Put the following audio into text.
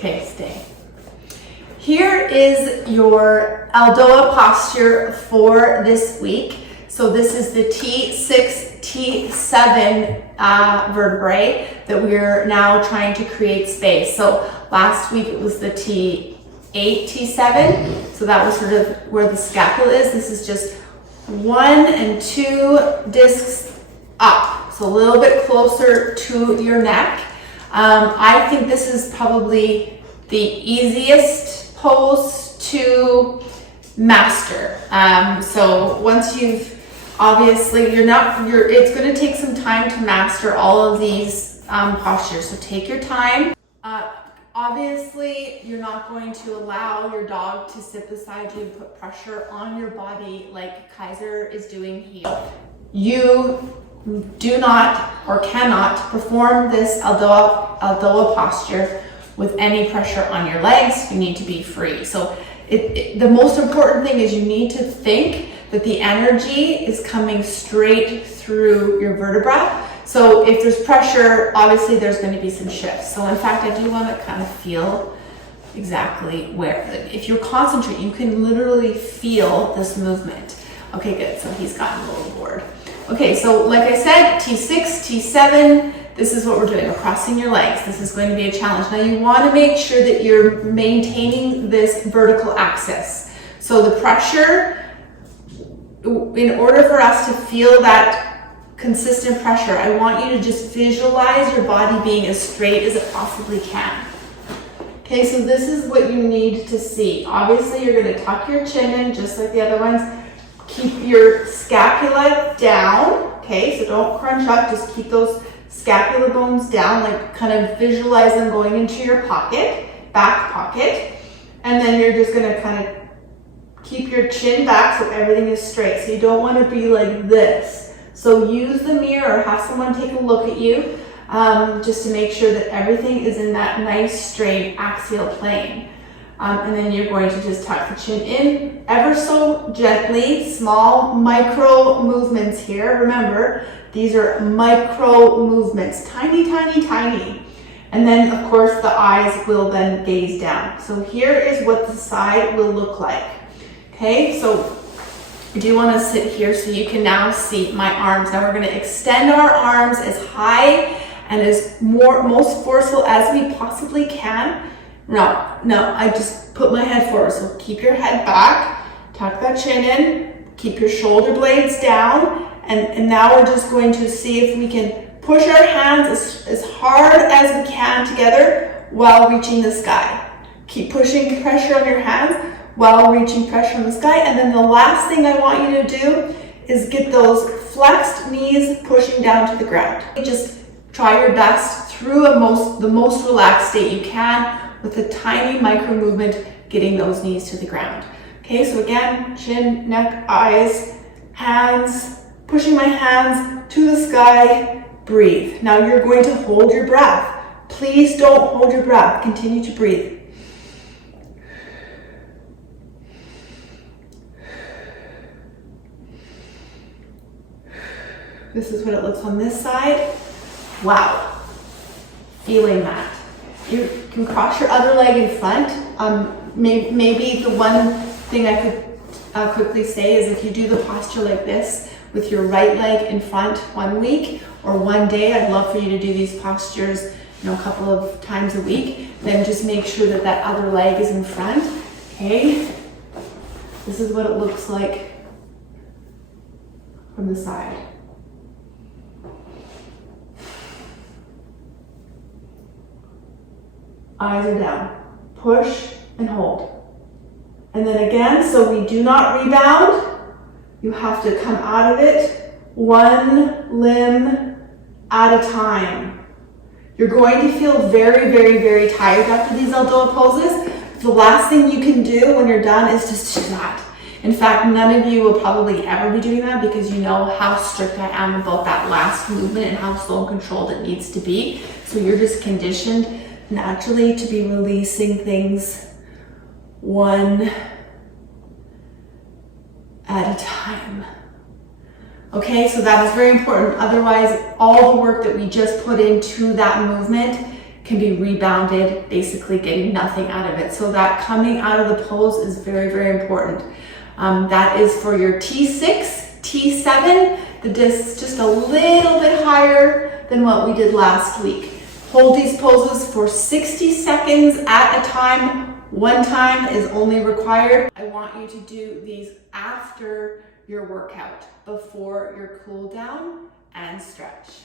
Okay, stay. Here is your Eldoa posture for this week. So this is the T6T7 vertebrae that we're now trying to create space. So last week it was the T8T7. So that was sort of where the scapula is. This is just 1 and 2 discs up. So a little bit closer to your neck. I think this is probably the easiest pose to master. So once you've, obviously it's going to take some time to master all of these postures. So take your time. Obviously, you're not going to allow your dog to sit beside you and put pressure on your body like Kaiser is doing here. You do not or cannot perform this Eldoa posture with any pressure on your legs. You need to be free. So the most important thing is you need to think that the energy is coming straight through your vertebra. So if there's pressure, obviously there's going to be some shifts. So in fact, I do want to kind of feel exactly where. If you concentrate, you can literally feel this movement. Okay, good. So he's gotten a little bored. Okay, so like I said, T6, T7, this is what we're doing. We're crossing your legs. This is going to be a challenge. Now you want to make sure that you're maintaining this vertical axis. So the pressure, in order for us to feel that consistent pressure, I want you to just visualize your body being as straight as it possibly can. Okay, so this is what you need to see. Obviously, you're going to tuck your chin in just like the other ones. Keep your scapula down. Okay, so don't crunch up. Just keep those scapula bones down, like kind of visualize them going into your pocket, back pocket. And then you're just going to kind of keep your chin back so everything is straight. So you don't want to be like this. So use the mirror or have someone take a look at you just to make sure that everything is in that nice straight axial plane. And then you're going to just tuck the chin in ever so gently, small micro movements here. Remember, these are micro movements, tiny, tiny, tiny. And then of course the eyes will then gaze down. So here is what the side will look like. Okay, so I do want to sit here so you can now see my arms. Now we're going to extend our arms as high and as most forceful as we possibly can. No, I just put my head forward. So keep your head back, tuck that chin in, keep your shoulder blades down. And now we're just going to see if we can push our hands as hard as we can together while reaching the sky. Keep pushing pressure on your hands while reaching pressure on the sky. And then the last thing I want you to do is get those flexed knees pushing down to the ground. Just try your best through the most relaxed state you can with a tiny micro movement, getting those knees to the ground. Okay, so again, chin, neck, eyes, hands, pushing my hands to the sky, breathe. Now you're going to hold your breath. Please don't hold your breath. Continue to breathe. This is what it looks on this side. Wow, feeling that. You can cross your other leg in front. Maybe the one thing I could quickly say is if you do the posture like this with your right leg in front 1 week or 1 day, I'd love for you to do these postures, a couple of times a week. Then just make sure that that other leg is in front. Okay, this is what it looks like from the side. Eyes are down. Push and hold. And then again, so we do not rebound, you have to come out of it one limb at a time. You're going to feel very, very, very tired after these Eldoa poses. The last thing you can do when you're done is just do that. In fact, none of you will probably ever be doing that because you know how strict I am about that last movement and how slow and controlled it needs to be. So you're just conditioned naturally to be releasing things one at a time. Okay, so that is very important. Otherwise, all the work that we just put into that movement can be rebounded, basically getting nothing out of it. So that coming out of the pose is very, very important. That is for your T6, T7. The disc just a little bit higher than what we did last week. Hold these poses for 60 seconds at a time. One time is only required. I want you to do these after your workout, before your cool down and stretch.